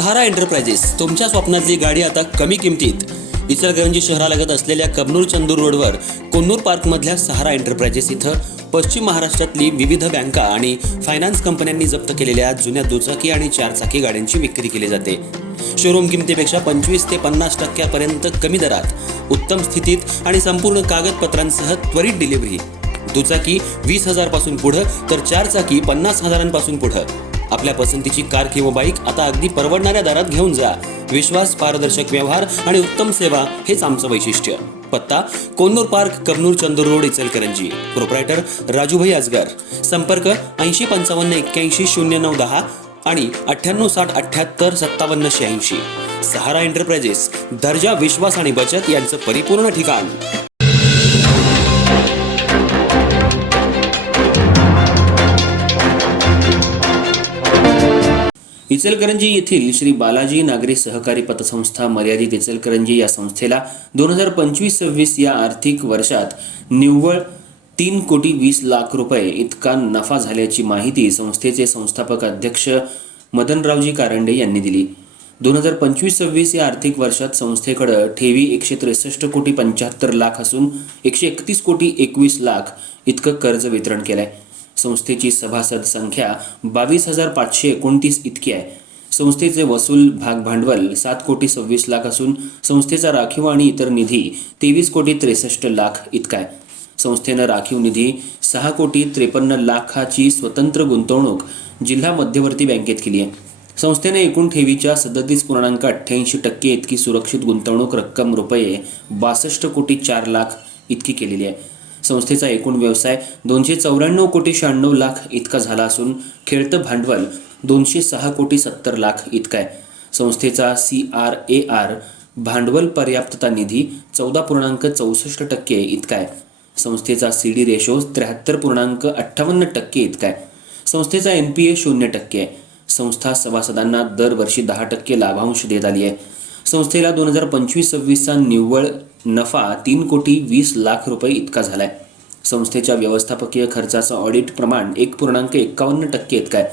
सहारा enterprises तुमच्या स्वप्नातली गाडी आता कमी किमतीत. इचलकरंजी शहरालगत असलेल्या कबनूर चंदूर रोडवर कोन्नूर पार्कमधल्या सहारा एंटरप्राइजेस इथं पश्चिम महाराष्ट्रातली विविध बँका आणि फायनान्स कंपन्यांनी जप्त केलेल्या जुन्या दुचाकी आणि चारचाकी गाड्यांची विक्री केली जाते. शोरूम किमतीपेक्षा 25 ते 50% कमी दरात, उत्तम स्थितीत आणि संपूर्ण कागदपत्रांसह त्वरित डिलिव्हरी. दुचाकी 20,000 पासून पुढे तर चारचाकी 50,000 पासून पुढे. आपल्या पसंतीची कार किंवा बाईक आता अगदी परवडणाऱ्या दरात घेऊन जा. विश्वास, पारदर्शक व्यवहार आणि उत्तम सेवा हेच आमचं वैशिष्ट्य. पत्ता Konnur park, Kabnur Chandur road, Ichalkaranji. Proprietor Rajubhai Ajgar. संपर्क 8055810910 आणि 9860785786. सहारा एंटरप्राइजेस, दर्जा, विश्वास आणि बचत यांचं परिपूर्ण ठिकाण. इचलकरंजी येथील श्री बालाजी नागरी सहकारी पतसंस्था मर्यादित इचलकरंजी या संस्थेला 2025-26 या आर्थिक वर्षात निव्वळ 3,20,00,000 इतका नफा झाल्याची माहिती संस्थेचे संस्थापक अध्यक्ष मदनरावजी कारंडे यांनी दिली. 2025-26 या आर्थिक वर्षात संस्थेकडे ठेवी 163,75,00,000 असून 131,21,00,000 इतकं कर्ज वितरण केलंय. संस्थेची सभासद संख्या 22,529 इतकी आहे. संस्थेचे वसूल भाग भांडवल 7,26,00,000 असून संस्थेचा राखीव आणि इतर निधी 23,63,00,000 इतका आहे. संस्थेनं राखीव निधी 6,53,00,000ची स्वतंत्र गुंतवणूक जिल्हा मध्यवर्ती बँकेत केली आहे. संस्थेने एकूण ठेवीच्या 37.88% इतकी सुरक्षित गुंतवणूक रक्कम रुपये 62,04,00,000 इतकी केलेली आहे. संस्थेचा एकूण व्यवसाय 294,96,00,000 इतका झाला असून खेळतं भांडवल 206,70,00,000 इतका आहे. संस्थेचा CRAR भांडवल पर्याप्तता निधी 14.64% इतका आहे. संस्थेचा CD रेशो 73.58% इतका आहे. संस्थेचा NPA 0% आहे. संस्था सभासदांना दरवर्षी 10% लाभांश देत आली आहे. संस्थेला 2025-26चा निव्वळ नफा 3,20,00,000 इतका झालाय. संस्थेच्या व्यवस्थापकीय खर्चाचं ऑडिट प्रमाण 1.51% इतका आहे.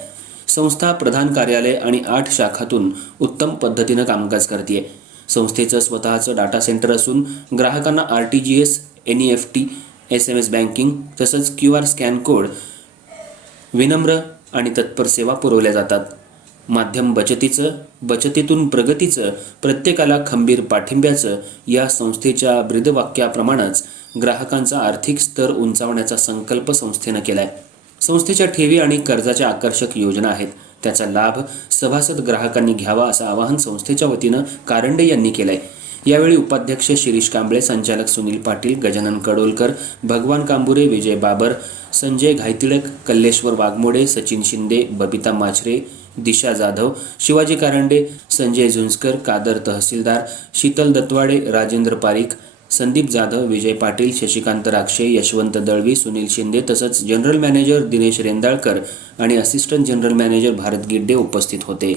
संस्था प्रधान कार्यालय आणि 8 शाखातून उत्तम पद्धतीनं कामकाज करते. संस्थेचं स्वतःचं डाटा सेंटर असून ग्राहकांना RTGS, NEFT, SMS बँकिंग तसंच QR स्कॅन कोड विनम्र आणि तत्पर सेवा पुरवल्या जातात. माध्यम बचतीतून प्रगतीचं, प्रत्येकाला खंबीर पाठिंब्याचं या संस्थेच्या ब्रीदवाक्याप्रमाणेच ग्राहकांचा आर्थिक स्तर उंचावण्याचा संकल्प संस्थेनं केलाय. संस्थेच्या ठेवी आणि कर्जाच्या आकर्षक योजना आहेत. त्याचा लाभ सभासद ग्राहकांनी घ्यावा असं आवाहन संस्थेच्या वतीनं कारंडे यांनी केलंय. यावेळी उपाध्यक्ष शिरीष कांबळे, संचालक सुनील पाटील, गजानन कडोलकर, भगवान कांबुरे, विजय बाबर, संजय घायतिळक, कल्लेश्वर वाघमोडे, सचिन शिंदे, बबिता माछरे, दिशा जाधव, शिवाजी कारंडे, संजय झुंजकर, कादर तहसीलदार, शीतल दत्वाडे, राजेंद्र पारिक, संदीप जाधव, विजय पाटील, शशिकांत राक्षे, यशवंत दळवी, सुनील शिंदे तसंच जनरल मॅनेजर दिनेश रेंदाळकर आणि assistant general manager Bharat Gidde उपस्थित होते.